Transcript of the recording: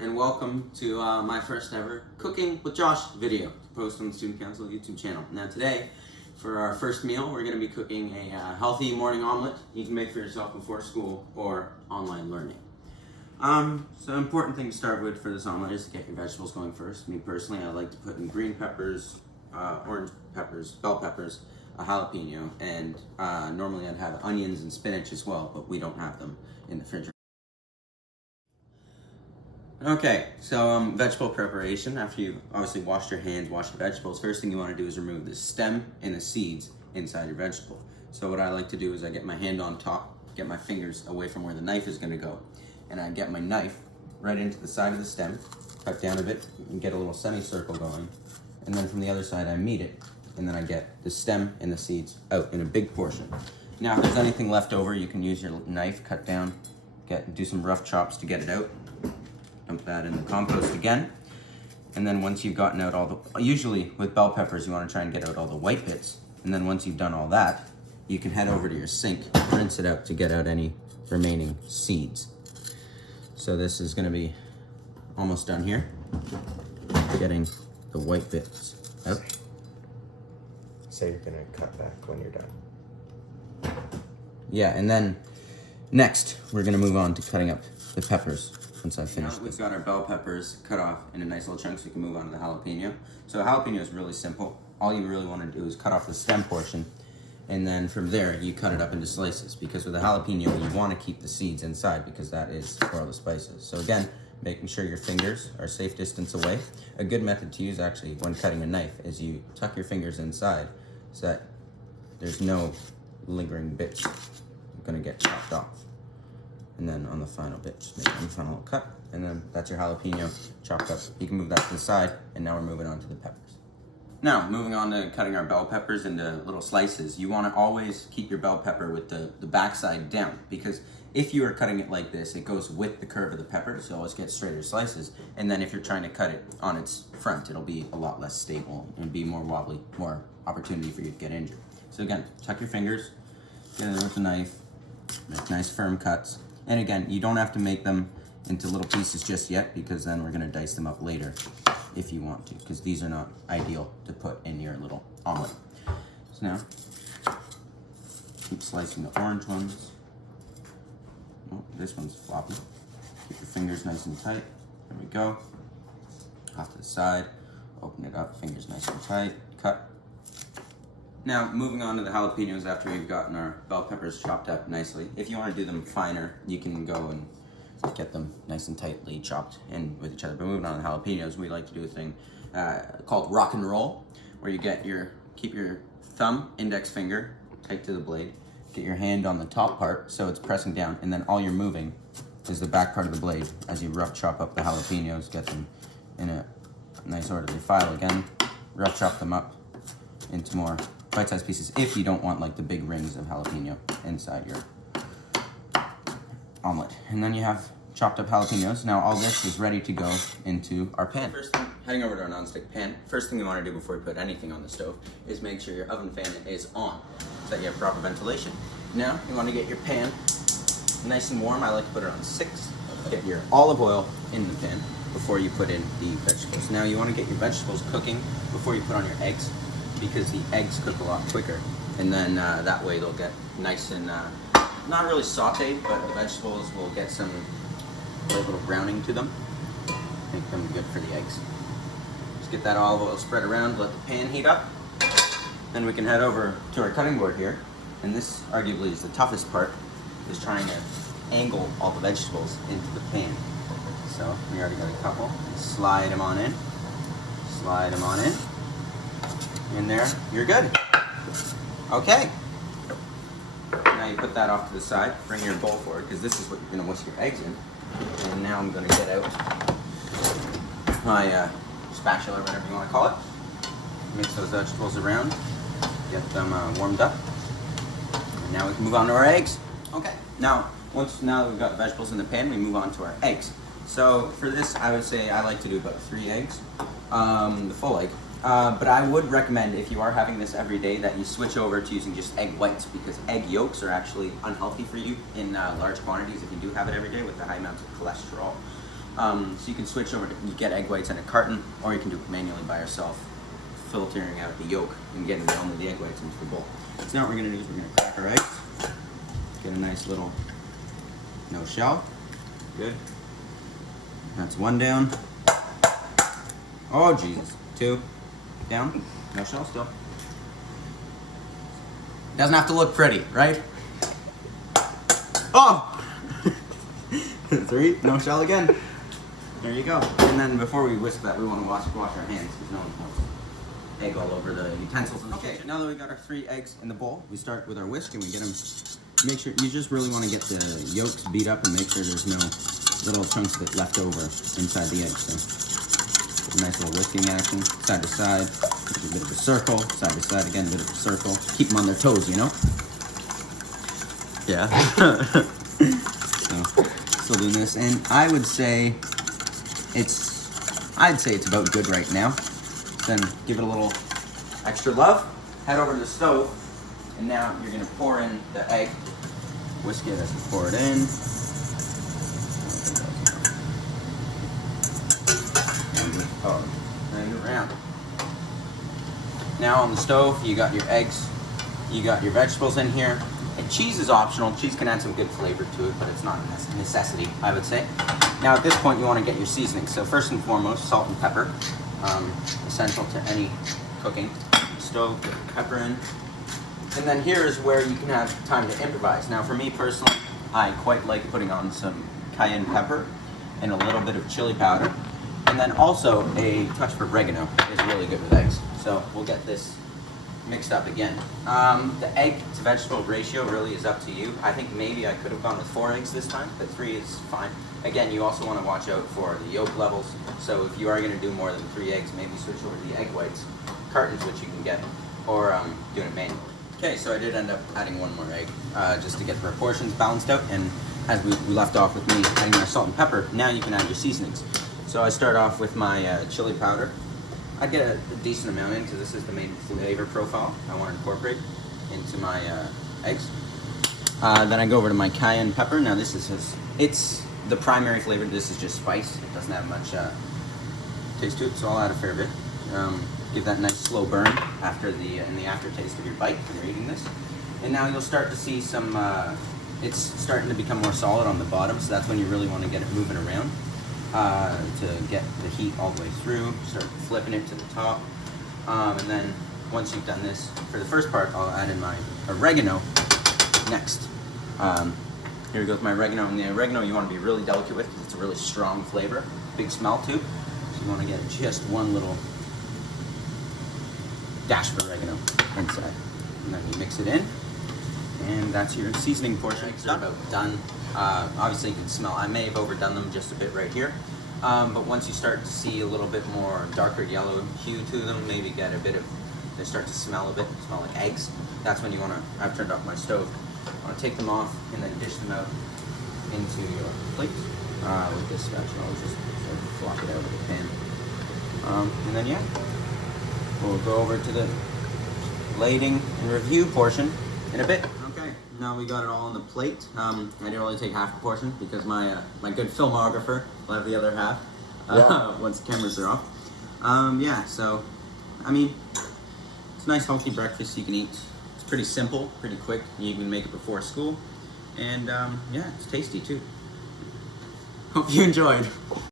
and welcome to my first ever Cooking with Josh video to post on the Student Council YouTube channel. Now today, for our first meal, we're going to be cooking a healthy morning omelet you can make for yourself before school or online learning. So important thing to start with for this omelet is to get your vegetables going first. Me personally, I like to put in green peppers, orange peppers, bell peppers, a jalapeno, and normally I'd have onions and spinach as well, but we don't have them in the refrigerator. Okay, so vegetable preparation. After you've obviously washed your hands, washed your vegetables, first thing you want to do is remove the stem and the seeds inside your vegetable. So what I like to do is I get my hand on top, get my fingers away from where the knife is going to go, and I get my knife right into the side of the stem, cut down a bit, and get a little semicircle going, and then from the other side I meet it, and then I get the stem and the seeds out in a big portion. Now if there's anything left over, you can use your knife, cut down, do some rough chops to get it out. Dump that in the compost again. And then once you've gotten out all the, usually with bell peppers, you want to try and get out all the white bits. And then once you've done all that, you can head over to your sink, rinse it out to get out any remaining seeds. So this is going to be almost done here. Getting the white bits out. So you're going to cut back when you're done. Yeah, and then next, we're going to move on to cutting up the peppers. Once I finish we've got our bell peppers cut off into nice little chunks, we can move on to the jalapeno. So the jalapeno is really simple. All you really want to do is cut off the stem portion, and then from there you cut it up into slices, because with the jalapeno you want to keep the seeds inside because that is for all the spices. So again, making sure your fingers are safe distance away. A good method to use actually when cutting a knife is you tuck your fingers inside so that there's no lingering bits going to get chopped off. And then on the final bit, just make one final little cut, and then that's your jalapeno chopped up. You can move that to the side, and now we're moving on to the peppers. Now, moving on to cutting our bell peppers into little slices. You want to always keep your bell pepper with the backside down, because if you are cutting it like this, it goes with the curve of the pepper, so always get straighter slices. And then if you're trying to cut it on its front, it'll be a lot less stable and be more wobbly, more opportunity for you to get injured. So again, tuck your fingers, get it with the knife, make nice firm cuts. And again, you don't have to make them into little pieces just yet, because then we're gonna dice them up later if you want to, because these are not ideal to put in your little omelet. So now, keep slicing the orange ones. Oh, this one's floppy. Keep your fingers nice and tight. There we go. Off to the side, open it up, fingers nice and tight, cut. Now, moving on to the jalapenos after we've gotten our bell peppers chopped up nicely. If you want to do them finer, you can go and get them nice and tightly chopped in with each other. But moving on to the jalapenos, we like to do a thing called rock and roll, where you keep your thumb, index finger tight to the blade, get your hand on the top part so it's pressing down, and then all you're moving is the back part of the blade as you rough chop up the jalapenos, get them in a nice orderly file again, rough chop them up into more bite-sized pieces if you don't want like the big rings of jalapeno inside your omelet. And then you have chopped up jalapenos. Now all this is ready to go into our pan. First thing, heading over to our nonstick pan, first thing you want to do before you put anything on the stove is make sure your oven fan is on so that you have proper ventilation. Now you want to get your pan nice and warm. I like to put it on 6. Get your olive oil in the pan before you put in the vegetables. Now you want to get your vegetables cooking before you put on your eggs, because the eggs cook a lot quicker, and then that way they'll get nice and not really sauteed, but the vegetables will get some little browning to them, make them good for the eggs. Just get that olive oil spread around, let the pan heat up, then we can head over to our cutting board here, and this arguably is the toughest part, is trying to angle all the vegetables into the pan. So we already got a couple, slide them on in, slide them on in. In there, you're good. Okay. Now you put that off to the side, bring your bowl forward, because this is what you're gonna whisk your eggs in. And now I'm gonna get out my spatula, or whatever you wanna call it. Mix those vegetables around, get them warmed up. And now we can move on to our eggs. Okay, now that we've got the vegetables in the pan, we move on to our eggs. So for this, I would say I like to do about 3 eggs, the full egg. But I would recommend, if you are having this every day, that you switch over to using just egg whites, because egg yolks are actually unhealthy for you in large quantities if you do have it every day with the high amounts of cholesterol. So you can switch over to you get egg whites in a carton, or you can do it manually by yourself, filtering out the yolk and getting only the egg whites into the bowl. So now what we're gonna do is we're gonna crack our eggs. Get a nice little no shell. Good. That's one down. Oh Jesus. Two down. No shell still. Doesn't have to look pretty, right? Oh! Three, no shell again. There you go. And then before we whisk that, we want to wash our hands because no one wants egg all over the utensils. Okay, now that we got our 3 eggs in the bowl, we start with our whisk and we get them. Make sure you just really want to get the yolks beat up and make sure there's no little chunks that left over inside the egg. So a nice little whisking action, side to side, a bit of a circle, side to side again, a bit of a circle. Keep them on their toes, you know. Yeah. So still doing this, and I'd say it's about good right now. Then give it a little extra love. Head over to the stove, and now you're gonna pour in the egg. Whisk it as you pour it in. And around. Now on the stove, you got your eggs, you got your vegetables in here. And cheese is optional. Cheese can add some good flavor to it, but it's not a necessity, I would say. Now at this point, you want to get your seasoning. So first and foremost, salt and pepper, essential to any cooking. Stove, put the pepper in. And then here is where you can have time to improvise. Now for me personally, I quite like putting on some cayenne pepper and a little bit of chili powder. And then also a touch of oregano is really good with eggs. So we'll get this mixed up again. The egg to vegetable ratio really is up to you. I think maybe I could have gone with 4 eggs this time, but 3 is fine. Again, you also want to watch out for the yolk levels. So if you are going to do more than 3 eggs, maybe switch over to the egg whites, cartons which you can get, or doing it manually. Okay, so I did end up adding 1 more egg just to get the proportions balanced out. And as we left off with me adding my salt and pepper, now you can add your seasonings. So I start off with my chili powder. I get a decent amount in because this is the main flavor profile I want to incorporate into my eggs. Then I go over to my cayenne pepper. Now this is it's the primary flavor. This is just spice. It doesn't have much taste to it, so I'll add a fair bit. Give that nice slow burn after in the aftertaste of your bite when you're eating this. And now you'll start to see some. It's starting to become more solid on the bottom, so that's when you really want to get it moving around. To get the heat all the way through, start flipping it to the top, and then once you've done this, for the first part, I'll add in my oregano next. Here we go with my oregano, and the oregano you want to be really delicate with because it's a really strong flavor, big smell too, so you want to get just one little dash of oregano inside, and then you mix it in, and that's your seasoning portion. Eggs are about done. Obviously you can smell, I may have overdone them just a bit right here, but once you start to see a little bit more darker yellow hue to them, maybe get a bit of, they start to smell a bit, smell like eggs, that's when you want to, I've turned off my stove, I want to take them off and then dish them out into your plate with this spatula. I'll just sort of flop it out of the pan. And then yeah, we'll go over to the plating and review portion in a bit. Now we got it all on the plate. I didn't really take half the portion because my my good filmographer will have the other half once the cameras are off. Yeah, so I mean, it's a nice healthy breakfast you can eat. It's pretty simple, pretty quick. You can make it before school, and yeah, it's tasty too. Hope you enjoyed.